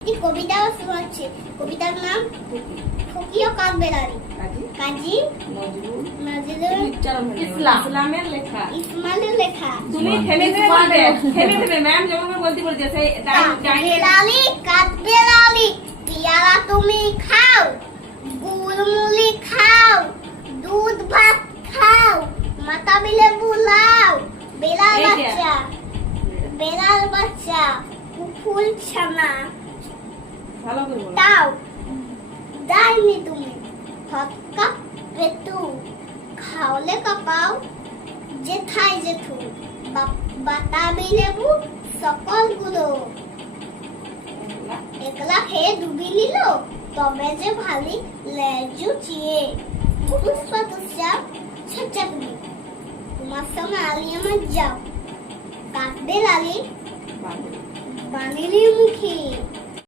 একটি কবিতা শোনাচ্ছি। কবিতার নাম ফকিও কাকবেলারি কাজী? নজরুল। ইসলাম। ইসলামের লেখা। ইসমানের লেখা। তুমি থেমে থেমে বলবে থেমে থেমে ম্যাম যেমন বলতে সেই টাইম কাকবেলালি কাকবেলালি পিয়ারা তুমি খাও গুড়মুলি খাও দুধ ভাত খাও মাথা বিলে বুলাও বেলাল বাচ্চা বেলাল বাচ্চা ফুল ছানা। ভালো করে বলো। তাও দাইনি তুমি। হৎকা পেটু খাওলে কাপাও জেঠাই জেঠু। বাতাবি লেবু সকলগুলো। একলা? খেয়ে ডুবি নিল তবে যে ভালি লেজু চিয়ে। পুষ্পা তুষা ছচাকনি তোমার সঙ্গে আলি আমার যাও। কাকবে লালি। বানিলি মুখী।